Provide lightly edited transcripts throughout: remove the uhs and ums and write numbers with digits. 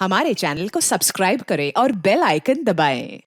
हमारे चैनल को सब्सक्राइब करें और बेल आइकन दबाएं।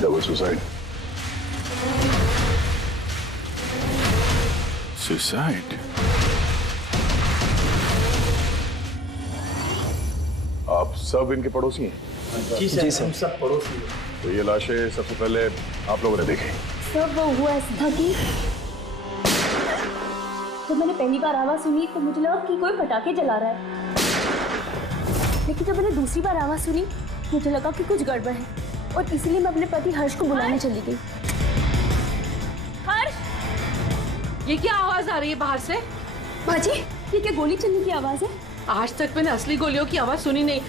Double suicide. सुसाइड? आप सब इनके पड़ोसी हैं? जी सर, हम सब पड़ोसी हैं। तो ये लाशें सबसे पहले आप लोगों ने देखी? सर वो हुआ ऐसा था कि जब मैंने पहली बार आवाज सुनी तो मुझे लगा कि कोई पटाखे जला रहा है, लेकिन जब मैंने दूसरी बार आवाज सुनी मुझे लगा कि कुछ गड़बड़ है और इसलिए मैं अपने पति हर्ष को बुलाने चली गई। हर्ष, ये क्या आवाज आ रही है बाहर से? बाजी, ये क्या गोली चलने की आवाज है? आज तक मैंने असली गोलियों की आवाज सुनी नहीं,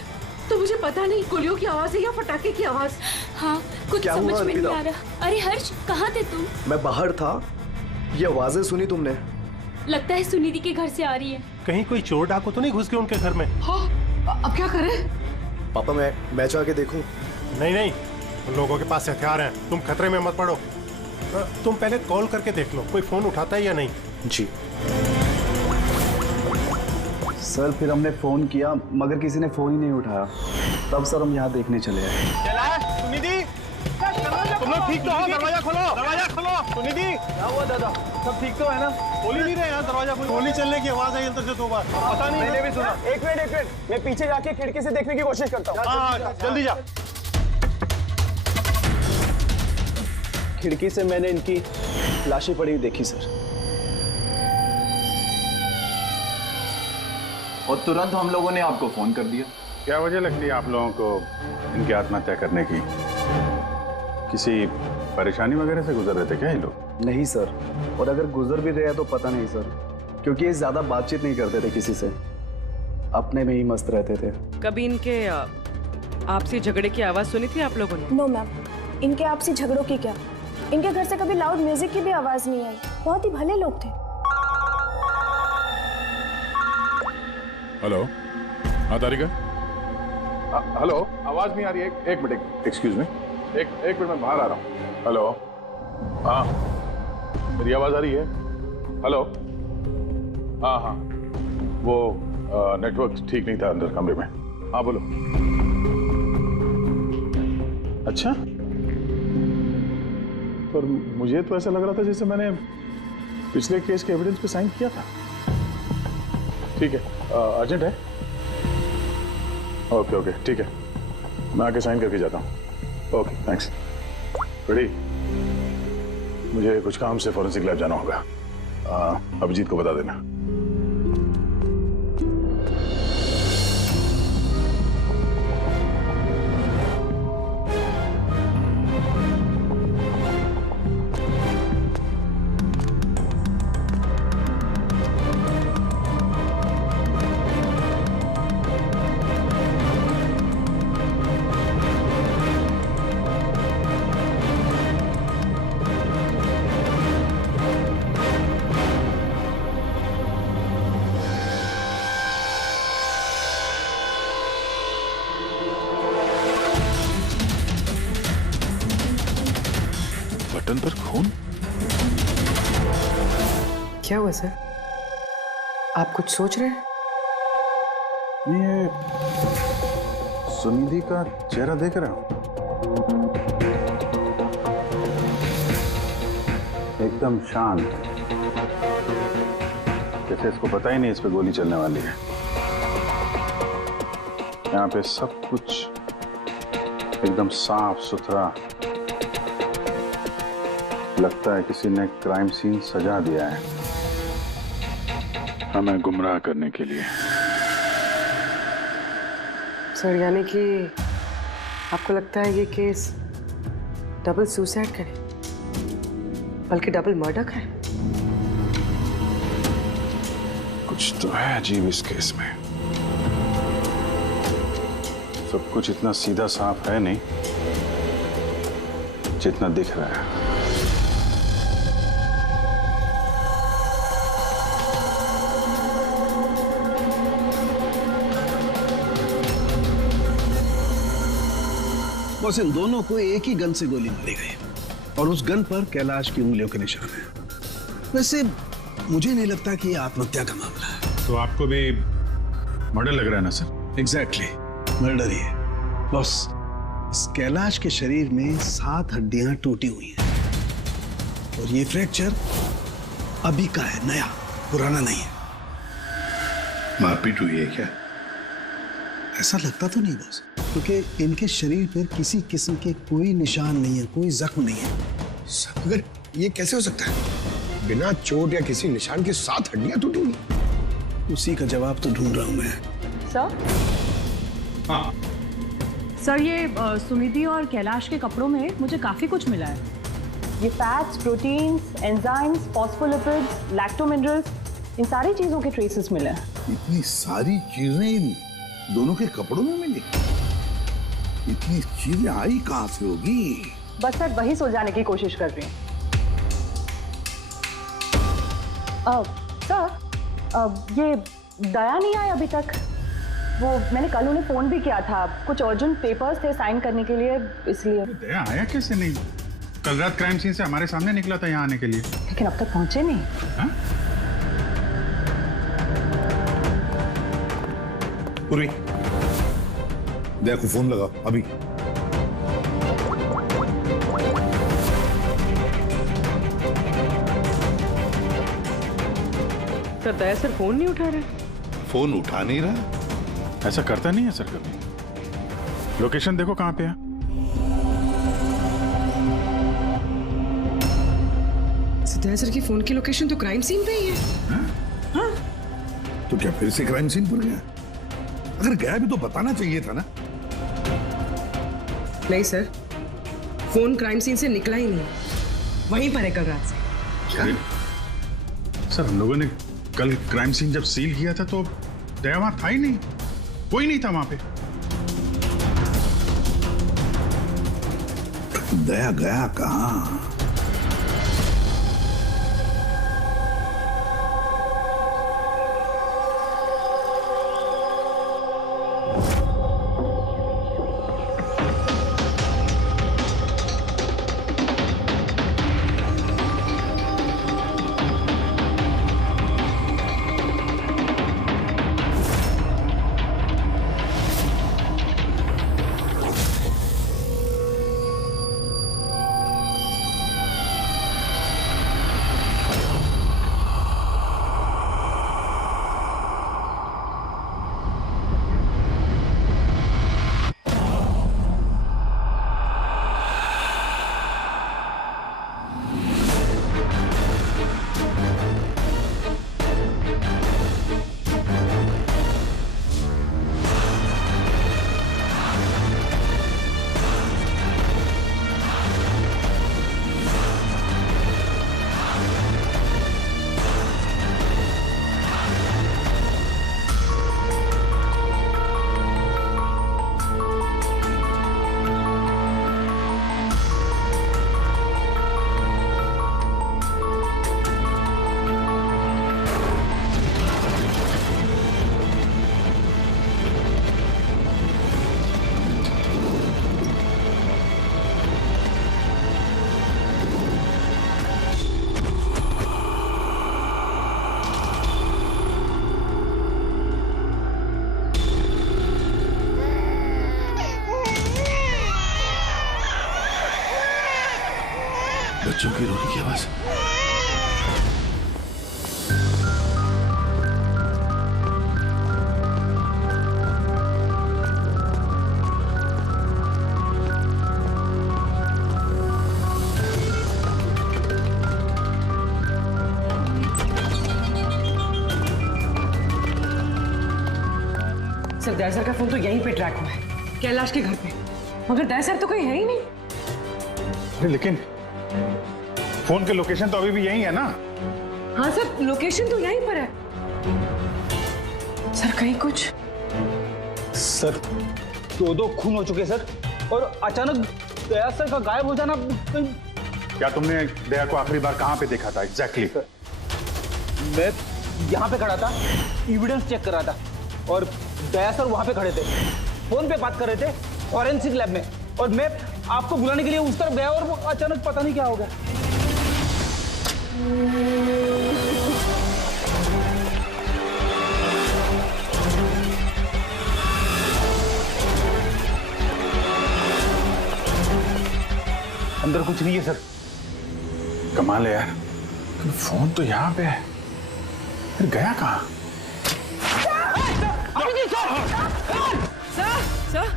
तो मुझे पता नहीं गोलियों की आवाज है या पटाखे की आवाज। हाँ, कुछ समझ में नहीं आ रहा। अरे हर्ष, कहाँ थे तुम? मैं बाहर था, ये आवाजें सुनी तुमने? लगता है सुनिधि के घर से आ रही है। कहीं कोई चोर डाकू तो नहीं घुस गए उनके घर में? हाँ, अब क्या करें? पापा मैं जाके देखूं? नहीं नहीं, उन लोगों के पास हथियार हैं, तुम खतरे में मत पड़ो। तुम पहले कॉल करके देख लो कोई फोन उठाता है या नहीं। जी सर, फिर हमने फोन किया मगर किसी ने फोन ही नहीं उठाया। तब सर हम यहाँ देखने चले आए। सुनिधि, तुम लोग ठीक तो हो? दरवाजा खोलो, दरवाजा खोलो। सुनिधि, क्या हुआ दादा? सब ठीक तो है ना? बोल ही नहीं रहे यार, दरवाजा खोलो। गोली चलने की आवाज आई अंदर से 2 बार। पता नहीं, मैंने भी सुना। एक मिनट, मैं पीछे जाके खिड़की से देखने की कोशिश करता हूँ। हाँ, जल्दी जा। खिड़की से मैंने इनकी लाशें पड़ी हुई देखी सर, और तुरंत हम लोगों ने आपको फोन कर दिया। क्या वजह लगती है आप लोगों को इनकी आत्महत्या करने की? किसी परेशानी वगैरह से गुजर रहे थे क्या ये लोग? नहीं सर, और अगर गुजर भी रहा तो पता नहीं सर, क्योंकि ये ज्यादा बातचीत नहीं करते थे किसी से, अपने में ही मस्त रहते थे। कभी इनके आपसी झगड़े की आवाज सुनी थी आप लोगों ने? नो मैम, इनके आपसी झगड़ों की क्या, इनके घर से कभी लाउड म्यूजिक की भी आवाज नहीं आई। बहुत ही भले लोग थे। हेलो, हाँ तारिका? हेलो, आवाज नहीं आ रही है। एक मिनट, एक्सक्यूज मी, एक मिनट, मैं बाहर आ रहा हूँ। हेलो, हाँ मेरी आवाज आ रही है? हेलो, हाँ, वो नेटवर्क ठीक नहीं था अंदर कमरे में। हाँ बोलो। अच्छा, पर मुझे तो ऐसा लग रहा था जैसे मैंने पिछले केस के एविडेंस पे साइन किया था। ठीक है, अर्जेंट है? ओके, ठीक है, मैं आके साइन करके जाता हूँ। Okay, thanks. बड़ी, मुझे कुछ काम से फॉरेंसिक लैब जाना होगा। अभिजीत को बता देना। बटन पर खून? क्या हुआ सर? आप कुछ सोच रहे हैं? ये सुनिधि का चेहरा देख रहा हूं, एकदम शांत, जैसे इसको पता ही नहीं इस पे गोली चलने वाली है। यहाँ पे सब कुछ एकदम साफ सुथरा, लगता है किसी ने क्राइम सीन सजा दिया है हमें गुमराह करने के लिए। सर यानी कि आपको लगता है ये केस डबल सुसाइड करे, बल्कि डबल मर्डर करे? कुछ तो है अजीब इस केस में। सब कुछ इतना सीधा साफ है नहीं जितना दिख रहा है। बस इन दोनों को एक ही गन से गोली मारी गई और उस गन पर कैलाश की उंगलियों के निशान है। वैसे मुझे नहीं लगता कि ये आत्महत्या का मामला है। तो आपको भी मर्डर लग रहा है ना सर? एग्जैक्टली, मर्डर ही है। बस इस कैलाश के शरीर में 7 हड्डियां टूटी हुई हैं और ये फ्रैक्चर अभी का है, नया, पुराना नहीं है। मारपीट हुई है क्या? ऐसा लगता तो नहीं बॉस, क्योंकि इनके शरीर पर किसी किस्म के कोई निशान नहीं है, कोई जख्म नहीं है। मगर ये कैसे हो सकता है? बिना चोट या किसी निशान के 7 हड्डियां टूटी हुई। उसी का जवाब तो ढूंढ रहा हूं मैं। सर? हाँ सर, ये सुनिधि और कैलाश के कपड़ों में मुझे काफी कुछ मिला है। ये फैट्स, प्रोटीन्स, एंजाइम्स, फॉस्फोलिपिड्स, लैक्टोमिनरल्स, इन सारी चीजों के ट्रेसेस मिले हैं। इतनी सारी चीजें इन दोनों के कपड़ों में मिली? इतनी चीजें आई कहां से होगी? बस सर वही सुलझाने की कोशिश कर रही हूँ। सर, ये दया नहीं आया अभी तक। वो मैंने कल उन्हें फोन भी किया था, कुछ अर्जेंट पेपर्स थे साइन करने के लिए, इसलिए। दया आया कैसे नहीं? कल रात क्राइम सीन से हमारे सामने निकला था यहाँ आने के लिए। लेकिन अब तक पहुंचे नहीं। हाँ? पूर्वी, दया को फोन लगा अभी। सर दया सर फोन नहीं उठा रहे। फोन उठा नहीं रहा? ऐसा करता नहीं है सर कभी। लोकेशन देखो कहाँ पे है। दया सर की फोन की लोकेशन तो क्राइम सीन पे ही है। हाँ? तो क्या फिर से क्राइम सीन पर गया? अगर गया भी तो बताना चाहिए था ना। नहीं सर, फोन क्राइम सीन से निकला ही नहीं, वहीं पर है कल रात से। क्या? सर हम लोगों ने कल क्राइम सीन जब सील किया था तो दया वहां था ही नहीं, कोई नहीं था वहां पे। दया गया कहां? बच्चों की रोने की आवाज। सर दया सर का फोन तो यहीं पे ट्रैक हुआ है, कैलाश के घर पे, मगर दया सर तो कहीं है ही नहीं। लेकिन फोन के लोकेशन तो अभी भी यही है ना? हाँ सर, लोकेशन तो यहीं पर है। सर कहीं कुछ? सर दो खून हो चुके सर, और अचानक दया सर का गायब हो जाना। क्या तुमने दया को आखिरी बार कहाँ पे देखा था एग्जैक्टली? मैं यहाँ पे खड़ा था, एविडेंस चेक कर रहा था, और दया सर वहां पे खड़े थे, फोन पे बात कर रहे थे फॉरेंसिक लैब में, और मैं आपको बुलाने के लिए उस तरफ गया और वो अचानक पता नहीं क्या हो गया। अंदर कुछ नहीं है सर। कमाल है यार, फोन तो यहाँ पे है, फिर गया कहाँ? सर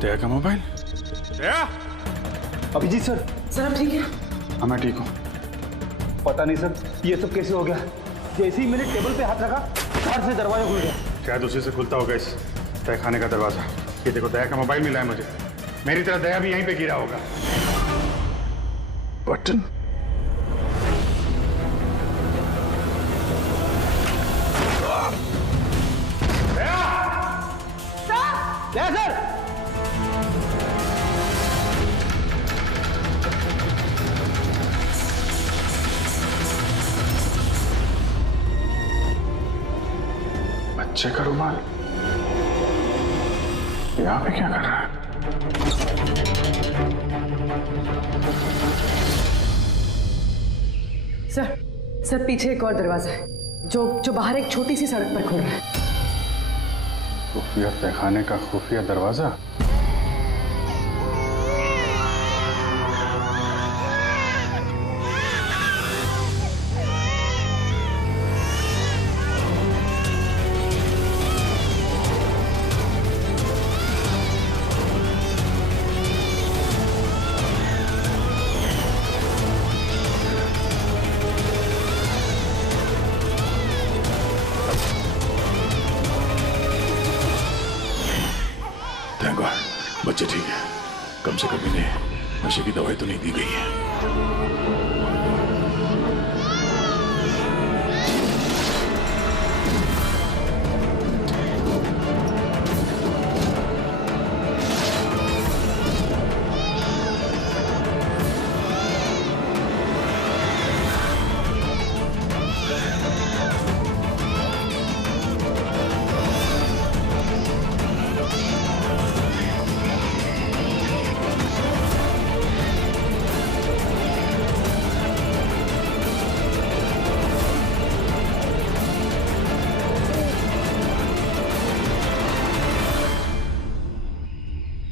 दया का मोबाइल? दया? अभिजीत सर। सर आप ठीक है? हाँ मैं ठीक हूँ। पता नहीं सर ये सब कैसे हो गया, जैसे ही मैंने टेबल पे हाथ रखा घर से दरवाजा खुल गया। शायद उसी से खुलता होगा इस तहखाने का दरवाजा। ये देखो दया का मोबाइल मिला है मुझे, मेरी तरह दया भी यहीं पे गिरा होगा। बटन? दया सर! बच्चे का रुमाल यहाँ पे क्या कर रहा है? सर पीछे एक और दरवाजा है जो बाहर एक छोटी सी सड़क पर खुल रहा है। खुफिया तहखाने का खुफिया दरवाजा? बच्चे ठीक है, कम से कम इन्हें नशे की दवाई तो नहीं दी गई है।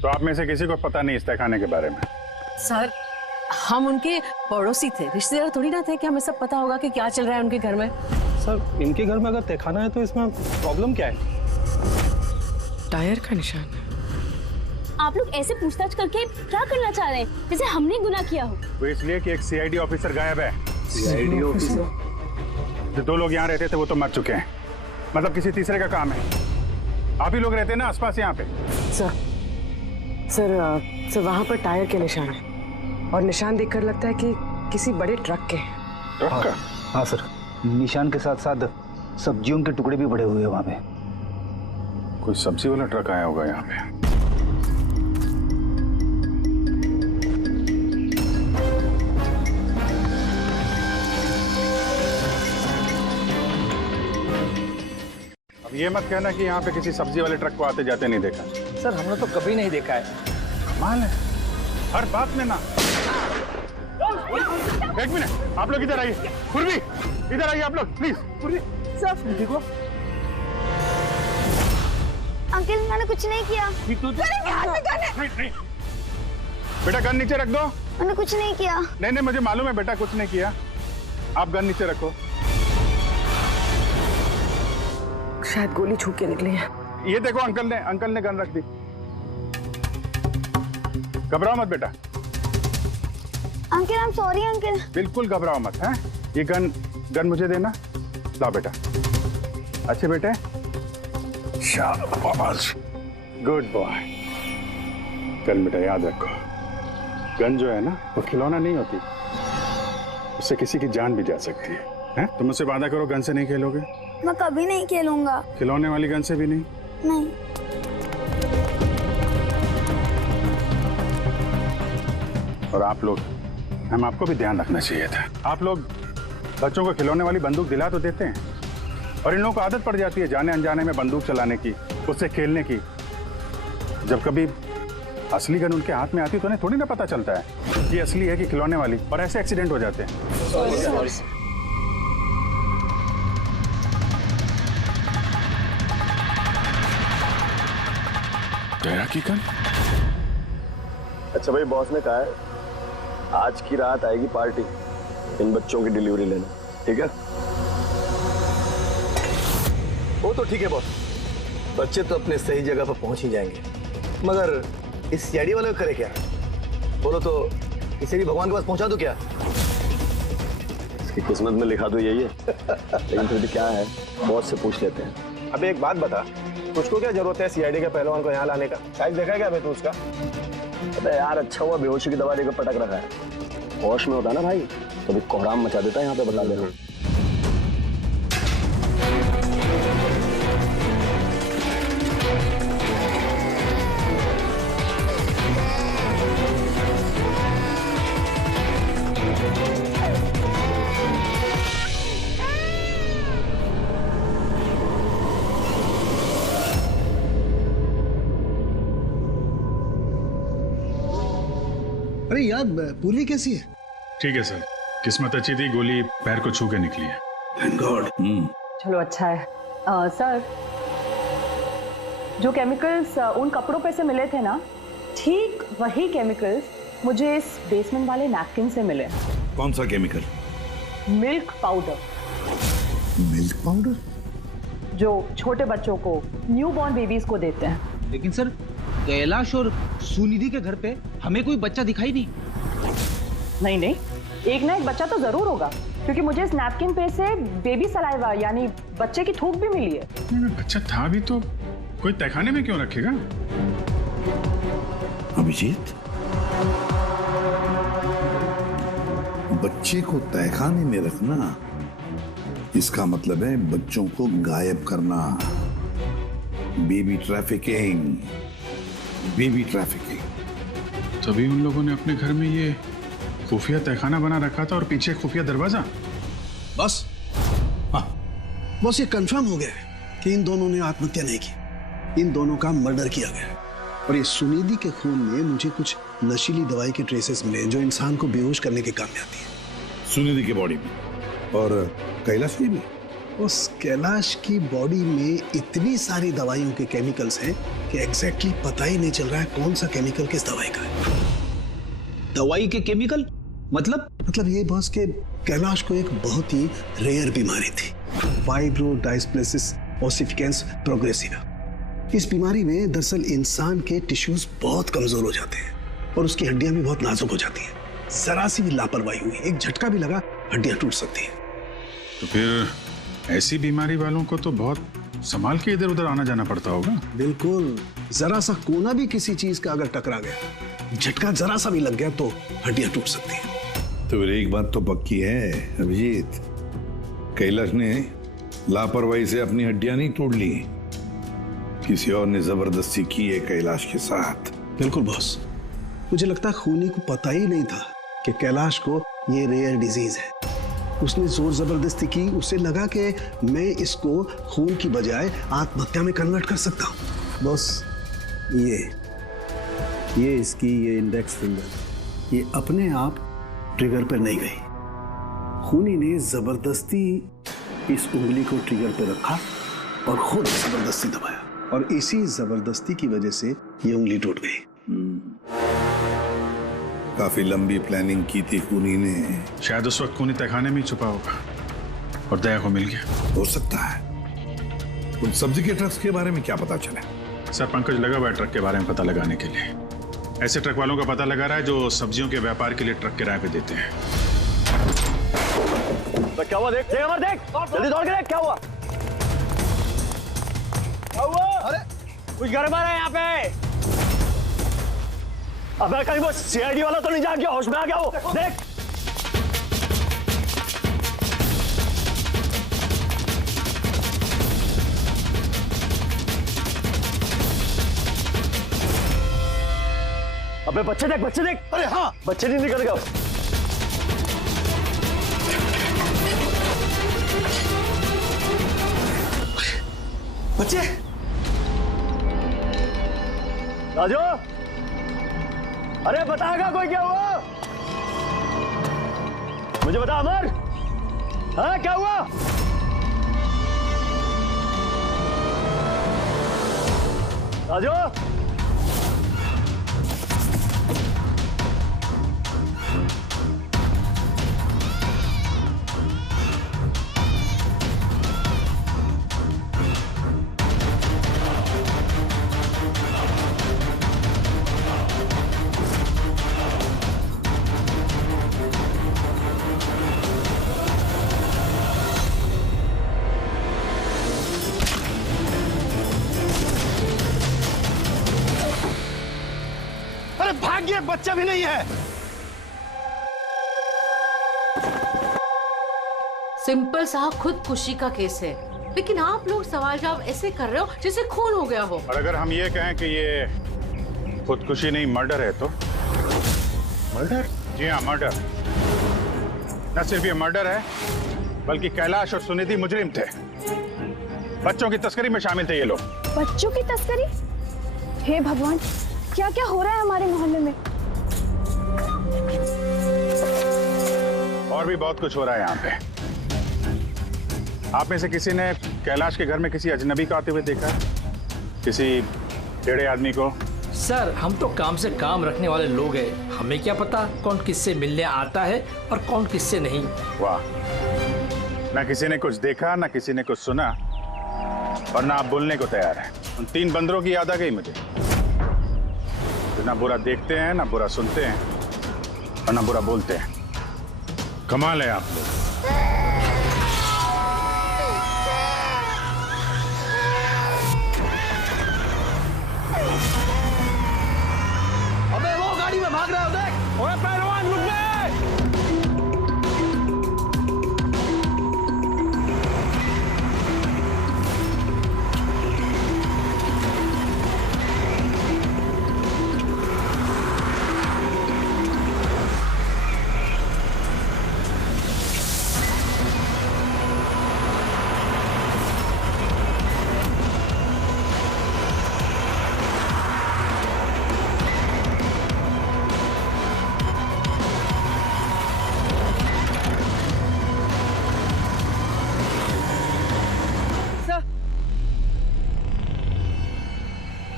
तो आप में से किसी को पता नहीं इस तहखाने के बारे में? सर हम उनके पड़ोसी थे, रिश्तेदार थोड़ी ना थे कि हमें सब पता होगा कि क्या चल रहा है उनके घर में। सर इनके घर में अगर तहखाना है तो इसमें प्रॉब्लम क्या है? टायर का निशान। आप लोग ऐसे पूछताछ करके क्या करना चाह रहे हैं, जैसे हमने गुनाह किया हो? वो इसलिए कि एक सीआईडी ऑफिसर गायब है। CID officer? जो 2 लोग यहाँ रहते थे वो तो मर चुके हैं, मतलब किसी तीसरे का काम है। आप ही लोग रहते हैं ना आसपास यहाँ पे? सर वहां पर टायर के निशान है, और निशान देखकर लगता है कि किसी बड़े ट्रक के हैं। ट्रक का? हाँ सर, निशान के साथ साथ सब्जियों के टुकड़े भी पड़े हुए हैं वहां पे। कोई सब्जी वाला ट्रक आया होगा यहाँ पे। ये मत कहना कि यहाँ पे किसी सब्जी वाले ट्रक को आते जाते नहीं देखा। सर हमने तो कभी नहीं देखा है। कमाल है, हर बात में ना। एक मिनट, आप लोग इधर आइए। पूर्वी, इधर आइए आप लोग प्लीज। पूर्वी सर ठीक हो? अंकल मैंने कुछ नहीं किया। ठीक तो नहीं। बेटा गन नीचे रख दो। मैंने कुछ नहीं किया। नहीं, मुझे मालूम है बेटा कुछ नहीं किया। आप गन नीचे रखो। शायद गोली छू के निकली है। ये देखो अंकल ने गन रख दी। घबराओ मत बेटा। Uncle I am sorry uncle. बिल्कुल घबराओ मत। हैं ये गन मुझे देना। ला बेटा। अच्छे बेटे, शाबाश, गुड बॉय। गन बेटा याद रखो, गन जो है ना वो खिलौना नहीं होती, उससे किसी की जान भी जा सकती है। हैं? तुम मुझसे वादा करो गन से नहीं खेलोगे। मैं कभी नहीं खेलूंगा। खिलौने वाली गन से भी नहीं? नहीं। और आप लोग, हम आपको भी ध्यान रखना चाहिए था। आप लोग बच्चों को खिलौने वाली बंदूक दिला तो देते हैं, और इन लोगों को आदत पड़ जाती है जाने अनजाने में बंदूक चलाने की, उससे खेलने की। जब कभी असली गन उनके हाथ में आती है तो उन्हें थोड़ी ना पता चलता है कि असली है कि खिलौने वाली, और ऐसे एक्सीडेंट हो जाते हैं। दया की गन? अच्छा भाई, बॉस ने कहा है आज की रात आएगी पार्टी, इन बच्चों की डिलीवरी लेना, ठीक है? वो तो ठीक है बॉस, बच्चे तो अपने सही जगह पर पहुंच ही जाएंगे, मगर इस सीआईडी वाले को करे क्या? बोलो तो इसे भी भगवान के पास पहुंचा दो क्या? इसकी किस्मत में लिखा तो यही है। लेकिन फिर भी क्या है, बॉस से पूछ लेते हैं। अब एक बात बता, तुझको क्या जरूरत है सीआईडी के पहलवान को यहाँ लाने का? साइज देखा है क्या भाई तू उसका? अरे यार, अच्छा हुआ बेहोशी की दवा देकर पटक रखा है। होश में होता ना भाई तो भी कोहराम मचा देता है यहाँ पे, बता दे रहा हूँ। अरे यार, पूर्वी कैसी है? ठीक है सर, किस्मत अच्छी थी, गोली पैर को छू के निकली है। Thank God. चलो अच्छा है। सर, जो केमिकल्स उन कपड़ों पे से मिले थे ना, ठीक वही केमिकल्स मुझे इस बेसमेंट वाले नैपकिन से मिले। कौन सा chemical? Milk powder. Milk powder? जो छोटे बच्चों को, न्यूबॉर्न बेबीज को देते हैं। लेकिन सर, कैलाश और सुनिधि के घर पे हमें कोई बच्चा दिखाई नहीं। नहीं, एक ना एक बच्चा तो जरूर होगा, क्योंकि मुझे इस नैपकिन पे से बेबी सलाइवा यानी बच्चे की थूक भी मिली है। नहीं, बच्चा था भी तो कोई तहखाने में क्यों रखेगा? अभिजीत, बच्चे को तहखाने में रखना, इसका मतलब है बच्चों को गायब करना। Baby trafficking, baby trafficking. तभी उन लोगों ने अपने घर में ये खुफिया तहखाना बना रखा था और पीछे खुफिया दरवाजा। बस हाँ, बस ये कंफर्म हो गया है कि इन दोनों ने आत्महत्या नहीं की, इन दोनों का मर्डर किया गया। और ये सुनिधि के खून में मुझे कुछ नशीली दवाई के ट्रेसेस मिले जो इंसान को बेहोश करने के काम में आती है। सुनिधि की बॉडी में और कैलाश की भी? उस कैलाश की बॉडी में इतनी सारी दवाइयों के केमिकल्स हैं कि एग्जैक्टली पता ही नहीं चल रहा है कौन सा केमिकल किस दवाई का है। दवाई के केमिकल? मतलब ये बॉस के कैलाश को एक बहुत ही रेयर बीमारी थी, फाइब्रोडायस्प्लेसिस ओसिफिकेंस प्रोग्रेसिवा। इस बीमारी में दरअसल इंसान के टिश्यूज बहुत कमजोर हो जाते हैं और उसकी हड्डियां भी बहुत नाजुक हो जाती हैं। जरा सी भी लापरवाही हुई, एक झटका भी लगा, हड्डियां टूट सकती हैं। तो फिर ऐसी बीमारी वालों को तो बहुत संभाल के इधर उधर आना जाना पड़ता होगा। बिल्कुल, जरा सा कोना भी किसी चीज का अगर टकरा गया, झटका जरा सा भी लग गया तो हड्डियां टूट सकती हैं। तो फिर एक बात तो पक्की है अभिजीत, कैलाश ने लापरवाही से अपनी हड्डियां नहीं तोड़ ली, किसी और ने जबरदस्ती की है कैलाश के साथ। बिल्कुल बॉस, मुझे लगता है खूनी को पता ही नहीं था कि कैलाश को ये रेयर डिजीज है। उसने जोर जबरदस्ती की, उसे लगा कि मैं इसको खून की बजाय आत्महत्या में कन्वर्ट कर सकता हूँ। बॉस, ये इसकी ये इंडेक्स फिंगर ये अपने आप ट्रिगर पर नहीं गई। खूनी ने जबरदस्ती इस उंगली को ट्रिगर पर रखा और खुद जबरदस्ती दबाया, और इसी जबरदस्ती की वजह से ये उंगली टूट गई। काफी लंबी प्लानिंग की थी खूनी ने। शायद उस वक्त खूनी तहखाने में ही छुपा होगा और दया को मिल गया। हो सकता है। उन सब्जी के ट्रक्स के बारे में क्या पता चला? सर, पंकज लगा हुआ है ट्रक के बारे में पता लगाने के लिए। ऐसे ट्रक वालों का पता लगा रहा है जो सब्जियों के व्यापार के लिए ट्रक किराए पे देते हैं। तो क्या हुआ? देख अमर, देख जल्दी दौड़ के देख क्या हुआ। क्या हुआ? अरे कुछ गड़बड़ है यहाँ पे। अबे कहीं वो सीआईडी वाला तो नहीं जाग गया, होश में आ गया वो? देख अबे बच्चे देख, बच्चे देख। अरे हाँ, बच्चे नहीं निकल गया। बच्चे राजू, अरे बताएगा कोई क्या हुआ? मुझे बता अमर, हाँ क्या हुआ? राजू, भाग्य बच्चा भी नहीं है। सिंपल साहब, खुदकुशी का केस है, लेकिन आप लोग सवाल जवाब ऐसे कर रहे हो जैसे खून हो गया हो। और अगर हम ये कहें कि ये खुदकुशी नहीं मर्डर है तो? मर्डर? जी हाँ, मर्डर। न सिर्फ ये मर्डर है, बल्कि कैलाश और सुनिधि मुजरिम थे। बच्चों की तस्करी में शामिल थे ये लोग। बच्चों की तस्करी? हे भगवान, क्या क्या हो रहा है हमारे मोहल्ले में? और भी बहुत कुछ हो रहा है यहाँ पे। आप में से किसी ने कैलाश के घर में किसी अजनबी को आते हुए देखा है? किसी टेढ़े आदमी को? सर, हम तो काम से काम रखने वाले लोग हैं, हमें क्या पता कौन किससे मिलने आता है और कौन किससे नहीं। वाह, ना किसी ने कुछ देखा, ना किसी ने कुछ सुना, और ना आप बोलने को तैयार हैं। उन 3 बंदरों की याद आ गई मुझे, जो ना बुरा देखते हैं, ना बुरा सुनते हैं, और ना बुरा बोलते हैं। कमाल है आप लोग। अबे वो गाड़ी में भाग रहा है, देख। ओए पहलवान, रुक गए।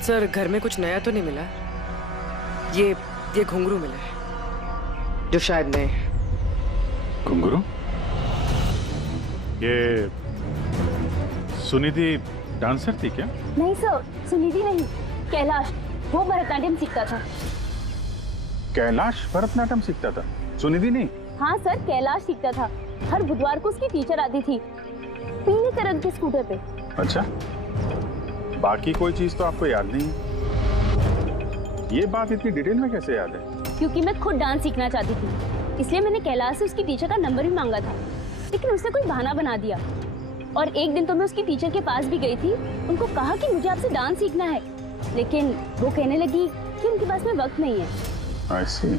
सर, घर में कुछ नया तो नहीं मिला? ये घुंघरू मिला है, जो शायद नए हैं। घुंघरू? ये सुनिधि डांसर थी क्या? नहीं सर, सुनिधि नहीं, कैलाश। वो भरतनाट्यम सीखता था। कैलाश भरतनाट्यम सीखता था, सुनिधि नहीं? हाँ सर, कैलाश सीखता था। हर बुधवार को उसकी टीचर आती थी, पीले कलर के स्कूटर पे। अच्छा, बाकी कोई चीज तो आपको याद नहीं है? ये बात इतनी डिटेल में कैसे याद है? क्योंकि मैं खुद डांस सीखना चाहती थी, इसलिए मैंने कैलाश से उसकी टीचर का नंबर भी मांगा था, लेकिन उसने कोई बहाना बना दिया। और एक दिन तो मैं उसकी टीचर के पास भी गई थी, उनको कहा कि मुझे आपसे डांस सीखना है, लेकिन वो कहने लगी कि उनके पास में वक्त नहीं है। I see.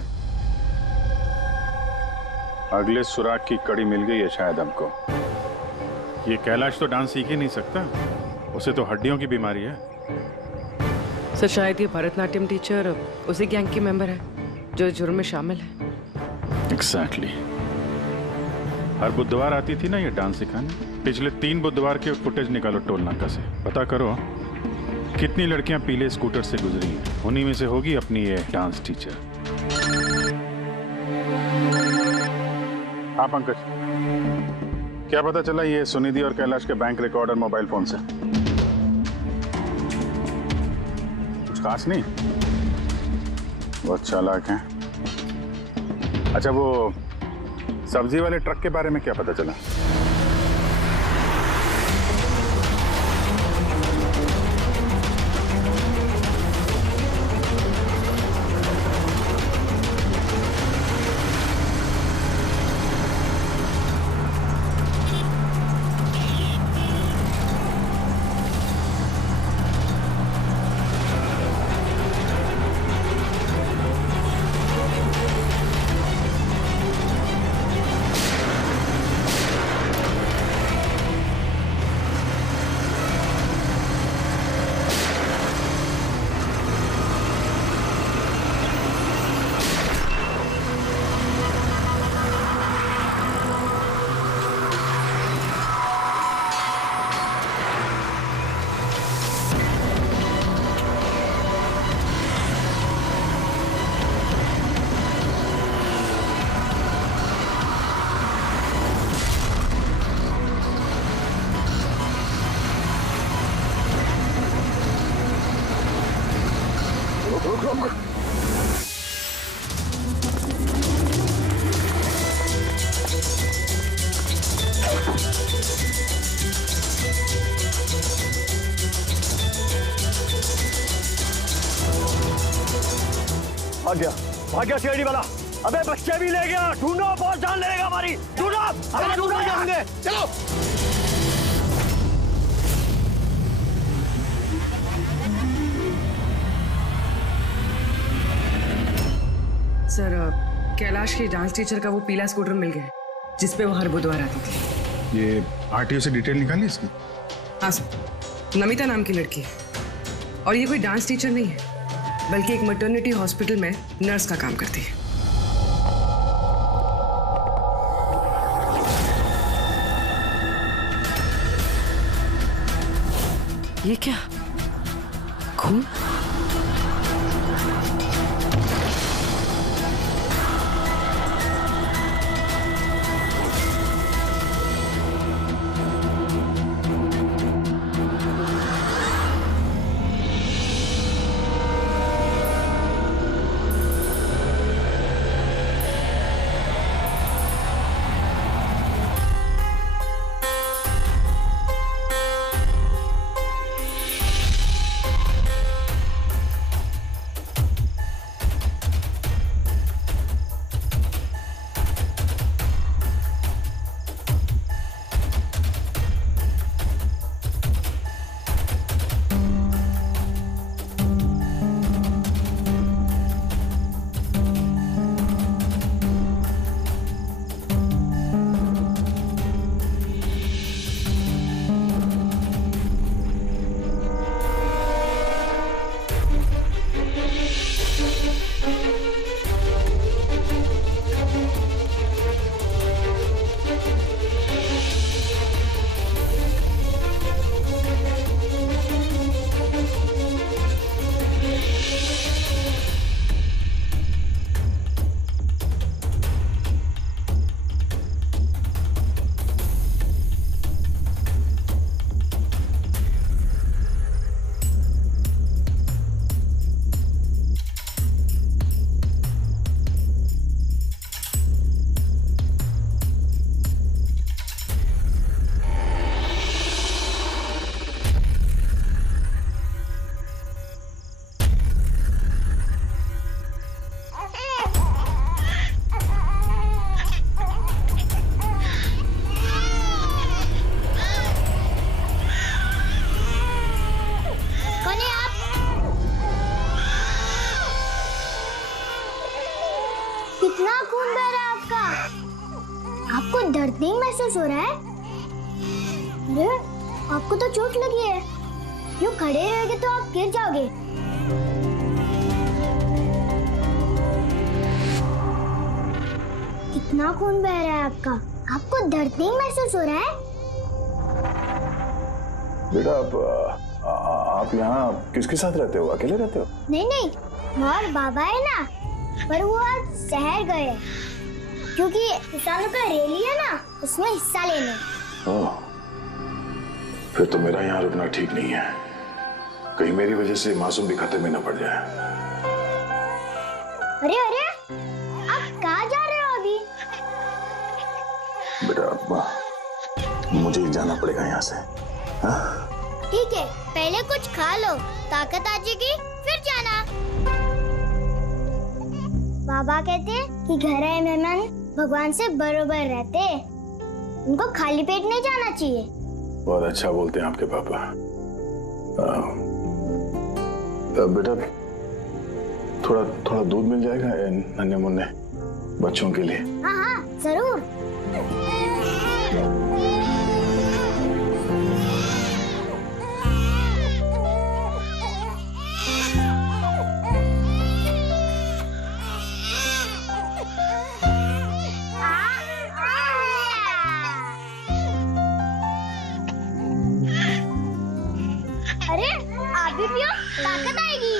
अगले सुराग की कड़ी मिल गई है शायद हमको। ये कैलाश तो डांस सीख ही नहीं सकता, उसे तो हड्डियों की बीमारी है। सर शायद ये भरतनाट्यम टीचर उसी गैंग के मेंबर है जो जुर्म में शामिल है। एग्जैक्टली। हर बुधवार आती थी ना ये डांस सिखाने। पिछले 3 बुधवार के फुटेज निकालो टोल नाका से, पता करो कितनी लड़कियां पीले स्कूटर से गुजरी हैं। उन्हीं में से होगी अपनी ये डांस टीचर। हाँ पंकज, क्या पता चला ये सुनिधि और कैलाश के बैंक रिकॉर्ड और मोबाइल फोन से? कुछ खास नहीं, बहुत चालाक हैं। अच्छा, वो सब्जी वाले ट्रक के बारे में क्या पता चला? भाग गया सीआईडी वाला। अबे बच्चे भी ले गया। ढूंढो, बहुत जान लेगा हमारी। ढूंढो, अरे ढूंढो जाएंगे। चलो। सर कैलाश की डांस टीचर का वो पीला स्कूटर मिल गया जिसपे वो हर बुधवार आती थी। ये आरटीओ से डिटेल निकाली इसकी? हाँ सर, नमिता नाम की लड़की है और ये कोई डांस टीचर नहीं है बल्कि एक मैटरनिटी हॉस्पिटल में नर्स का काम करती है। ये क्या? खून? कितना खून बह रहा है आपका? आपको दर्द नहीं महसूस हो रहा है? अरे आपको तो चोट लगी है, यूं खड़े रहोगे तो आप गिर जाओगे। कितना खून बह रहा है आपका, आपको दर्द नहीं महसूस हो रहा है? बेटा आप यहाँ किसके साथ रहते हो? अकेले रहते हो? नहीं नहीं, और बाबा है ना, पर वो आज शहर गए क्योंकि किसानों का रैली है ना, उसमें हिस्सा लेने। ओह, फिर तो मेरा यहाँ रुकना ठीक नहीं है, कहीं मेरी वजह से मासूम भी खतरे में न पड़ जाए। अरे अरे, आप कहाँ जा रहे हो अभी? बेटा मुझे जाना पड़ेगा यहाँ से। हाँ? ठीक है, पहले कुछ खा लो, ताकत आ जाएगी फिर जाना। बाबा कहते हैं कि घर आए मेहमान भगवान से बरोबर रहते, उनको खाली पेट नहीं जाना चाहिए। बहुत अच्छा बोलते हैं आपके पापा। बेटा थोड़ा थोड़ा दूध मिल जाएगा नन्हे मुन्ने बच्चों के लिए? हाँ हाँ जरूर। अरे आप भी पियो, ताकत आएगी।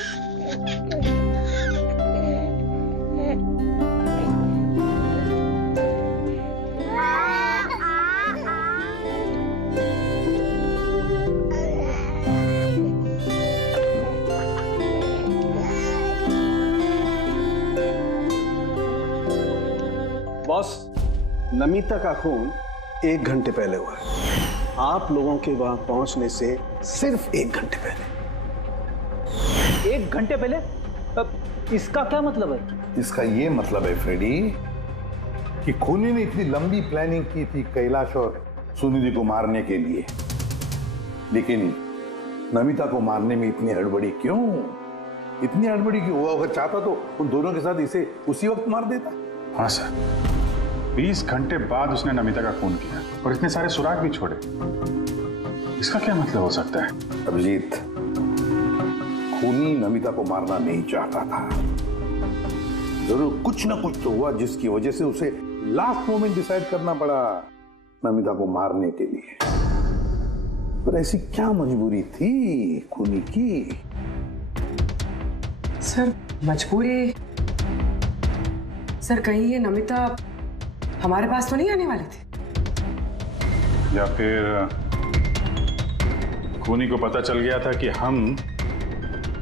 बॉस, नमिता का खून 1 घंटे पहले हुआ है, आप लोगों के वहां पहुंचने से सिर्फ 1 घंटे पहले। 1 घंटे पहले? इसका क्या मतलब है? इसका ये मतलब है फ्रेडी कि खूनी ने इतनी लंबी प्लानिंग की थी कैलाश और सुनिधि को मारने के लिए, लेकिन नमिता को मारने में इतनी हड़बड़ी क्यों? इतनी हड़बड़ी क्यों? वो अगर चाहता तो उन दोनों के साथ इसे उसी वक्त मार देता। हाँ सर, 20 घंटे बाद उसने नमिता का खून किया और इतने सारे सुराग भी छोड़े। इसका क्या मतलब हो सकता है? अभिजीत, खूनी नमिता को मारना नहीं चाहता था, जरूर कुछ ना कुछ तो हुआ जिसकी वजह से उसे लास्ट मोमेंट डिसाइड करना पड़ा नमिता को मारने के लिए। पर ऐसी क्या मजबूरी थी खूनी की? सर मजबूरी, सर कहीं ये नमिता हमारे पास तो नहीं आने वाले थे? या फिर खूनी को पता चल गया था कि हम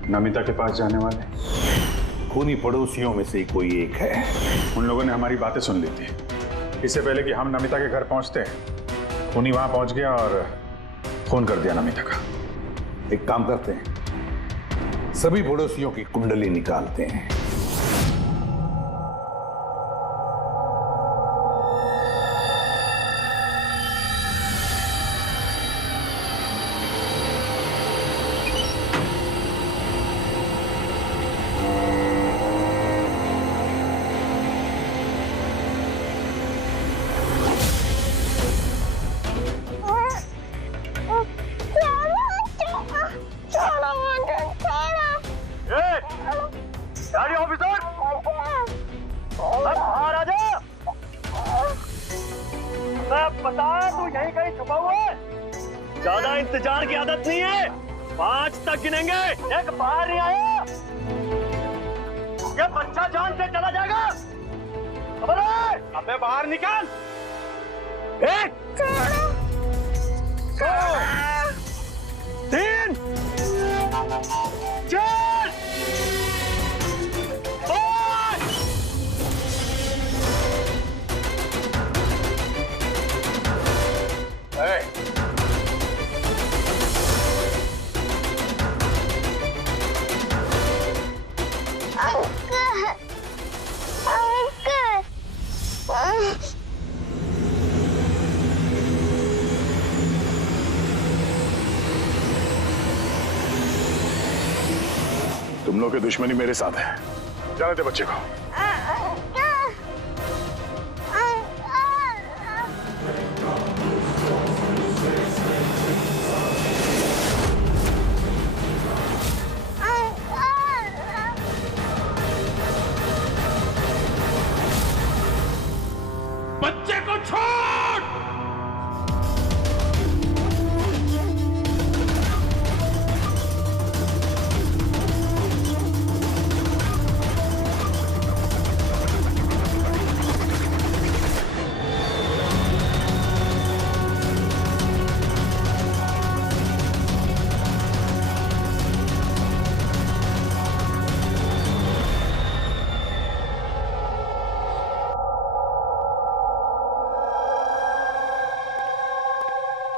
नमिता के पास जाने वाले? खूनी पड़ोसियों में से ही कोई एक है। उन लोगों ने हमारी बातें सुन ली थी। इससे पहले कि हम नमिता के घर पहुंचते, खूनी वहां पहुंच गया और फोन कर दिया नमिता का। एक काम करते हैं, सभी पड़ोसियों की कुंडली निकालते हैं। ज्यादा इंतजार की आदत नहीं है, 5 तक गिनेंगे, एक बाहर नहीं आया ये बच्चा जान से चला जाएगा। खबर है? अबे बाहर निकल। 1 2 3 4 5। तुम लोग की दुश्मनी मेरे साथ है, जाने दे बच्चे को।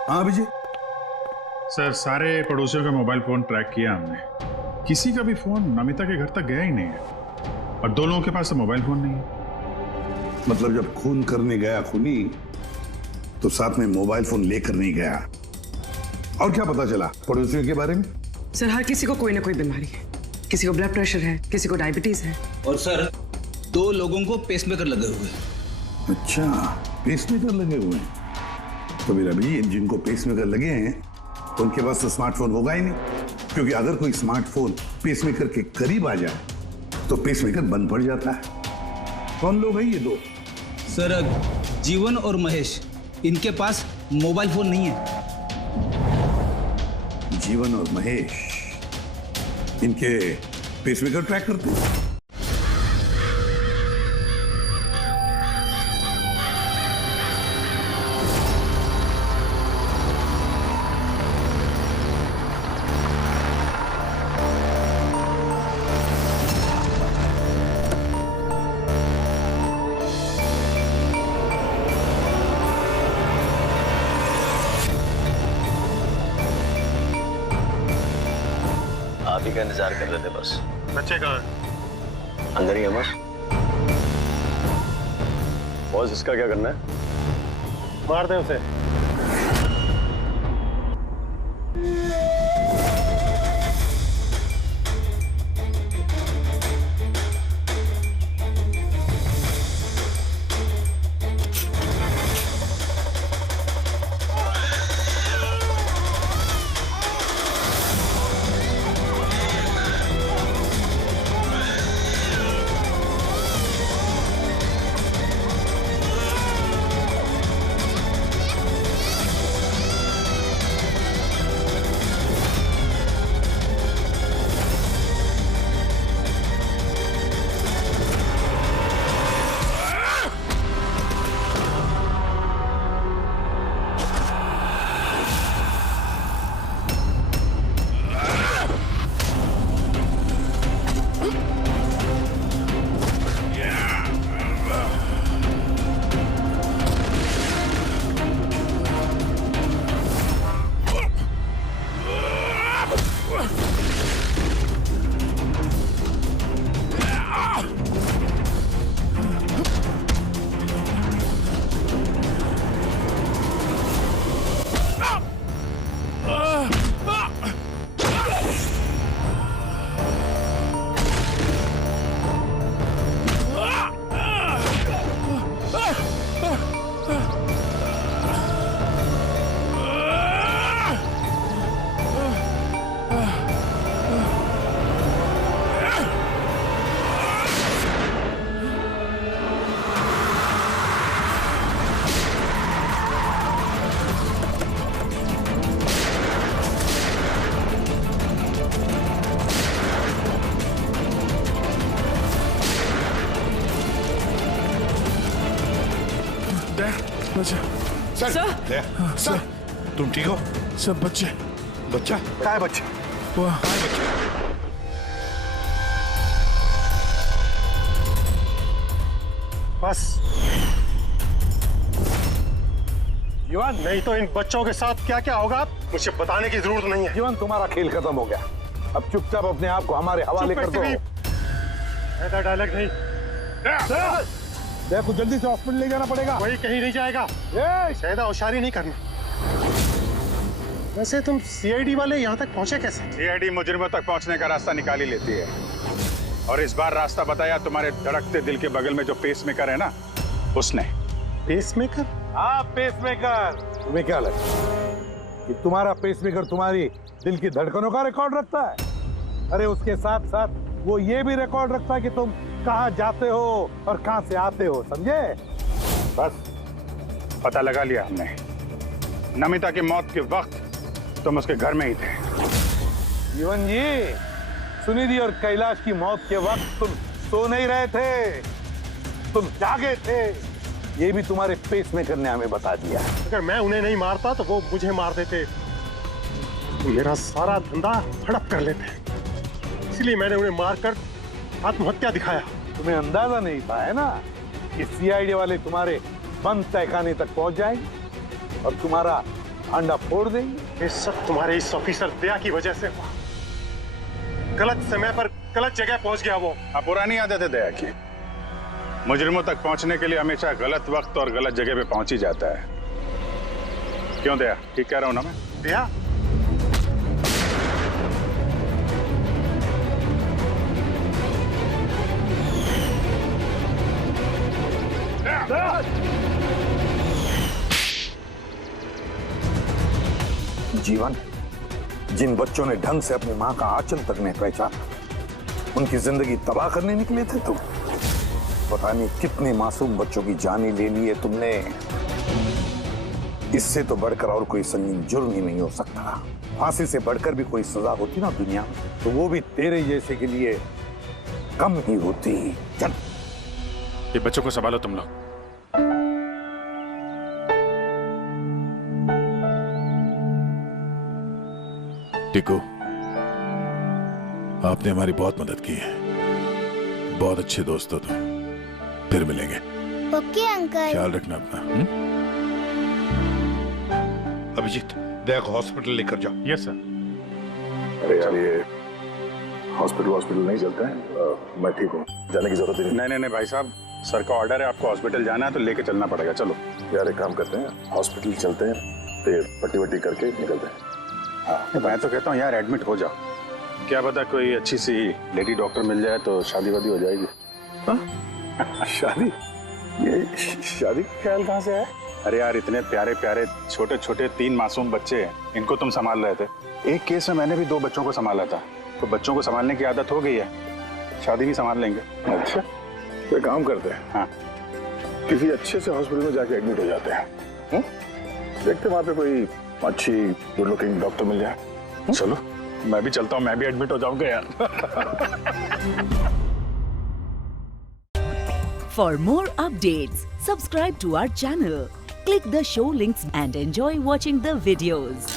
हाँ अभिजीत। सर सारे पड़ोसियों का मोबाइल फोन ट्रैक किया हमने, किसी का भी फोन नमिता के घर तक गया ही नहीं है, और 2 लोगों के पास तो मोबाइल फोन नहीं है। मतलब जब खून करने गया खूनी तो साथ में मोबाइल फोन लेकर नहीं गया। और क्या पता चला पड़ोसियों के बारे में? सर हर किसी को कोई ना कोई बीमारी है, किसी को ब्लड प्रेशर है, किसी को डायबिटीज है। और सर 2 लोगों को पेसमेकर लगे हुए हैं। अच्छा, पेसमेकर लगे हुए हैं। तो फिर अभी जिनको पेसमेकर लगे हैं तो उनके पास तो स्मार्टफोन होगा ही नहीं, क्योंकि अगर कोई स्मार्टफोन पेसमेकर के करीब आ जाए तो पेसमेकर बंद पड़ जाता है। कौन लोग हैं ये 2? सर जीवन और महेश, इनके पास मोबाइल फोन नहीं है। जीवन और महेश इनके पेसमेकर ट्रैक करते हैं। आप ही का इंतजार कर रहे थे बस। बच्चे कहाँ हैं? अंदर ही है बस। बॉस इसका क्या करना है? मार दे उसे। सर तुम ठीक हो? सब बच्चे। बच्चा कहाँ है? बच्चे बस जीवन, नहीं तो इन बच्चों के साथ क्या क्या होगा मुझे बताने की जरूरत नहीं है। जीवन तुम्हारा खेल खत्म हो गया, अब चुपचाप अपने आप को हमारे हवाले कर दो। ऐसा डायलॉग नहीं। देखो जल्दी से हॉस्पिटल ले जाना पड़ेगा। वही कहीं नहीं जाएगा, ज्यादा होशियारी नहीं करना। वैसे तुम सीआईडी वाले यहाँ तक पहुँचे कैसे? सीआईडी मुजरिमों तक पहुँचने का रास्ता निकाल ही लेती है, और इस बार रास्ता बताया तुम्हारे धड़कते दिल के बगल में जो पेसमेकर है ना, उसने। पेसमेकर? हाँ पेसमेकर। तुम्हें क्या लगता कि तुम्हारा पेसमेकर तुम्हारी दिल की धड़कनों का रिकॉर्ड रखता है? अरे उसके साथ साथ वो ये भी रिकॉर्ड रखता है कि तुम कहाँ जाते हो और कहाँ से आते हो, समझे? बस पता लगा लिया हमने। नमिता की मौत के वक्त तुम उसके घर में ही थे। जीवन जी, सुनिधि और कैलाश की मौत के वक्त तुम सो नहीं रहे थे, तुम जागे थे। ये भी तुम्हारे पेसमेकर ने हमें बता दिया। अगर मैं उन्हें नहीं मारता तो वो मुझे मार देते, तो मेरा सारा धंधा हड़प कर लेते, इसलिए मैंने उन्हें मारकर आत्महत्या दिखाया। तुम्हें अंदाजा नहीं था है ना कि सीआईडी वाले तुम्हारे बंद तहखाने तक पहुंच जाएंगे और तुम्हारा अंडा फोड़ देंगे। ये सब तुम्हारे इस ऑफिसर दया की वजह से हुआ। गलत समय पर गलत जगह पहुंच गया वो। आप पुरानी आदत है दया की, मुजरिमों तक पहुंचने के लिए हमेशा गलत वक्त और गलत जगह पे पहुंच ही जाता है। क्यों दया, ठीक कह रहा हूं ना मैं? दया जीवन, जिन बच्चों ने ढंग से अपनी मां का आंचल तक नहीं पहचाना, उनकी जिंदगी तबाह करने निकले थे तुम। पता नहीं कितने मासूम बच्चों की जानें ले ली है तुमने। इससे तो बढ़कर और कोई संगीन जुर्म ही नहीं हो सकता। फांसी से बढ़कर भी कोई सजा होती ना दुनिया में, तो वो भी तेरे जैसे के लिए कम ही होती। चल, ये बच्चों को संभालो तुम लोग। टिकू, आपने हमारी बहुत मदद की है। बहुत अच्छे दोस्त हो तुम। फिर मिलेंगे। Okay uncle. ख्याल रखना अपना। अभिजीत, दया को हॉस्पिटल लेकर जाओ। Yes sir. अरे यार, ये हॉस्पिटल नहीं चलते हैं। मैं ठीक हूँ, जाने की जरूरत ही नहीं। नहीं भाई साहब, सर का ऑर्डर है, आपको हॉस्पिटल जाना है तो लेके चलना पड़ेगा। चलो यार, एक काम करते हैं, हॉस्पिटल चलते हैं, फिर पट्टी वट्टी करके निकलते हैं। हाँ, मैं तो कहता हूँ यार एडमिट हो जाओ। क्या पता कोई अच्छी सी लेडी डॉक्टर मिल जाए तो शादी वादी हो जाएगी। शादी? ये शादी का ख्याल कहाँ से है? अरे यार, इतने प्यारे प्यारे छोटे छोटे 3 मासूम बच्चे हैं, इनको तुम संभाल रहे थे। एक केस में मैंने भी 2 बच्चों को संभाला था, तो बच्चों को संभालने की आदत हो गई है, शादी भी संभाल लेंगे। अच्छा, तो एक काम करते हैं, हाँ, किसी अच्छे से हॉस्पिटल में जाके एडमिट हो जाते हैं। देखते वहाँ पे कोई अच्छी गुड लुकिंग डॉक्टर मिल जाए। चलो मैं भी चलता हूँ, मैं भी एडमिट हो जाऊंगा यार। For more updates, subscribe to our channel, click the show links and enjoy watching the videos.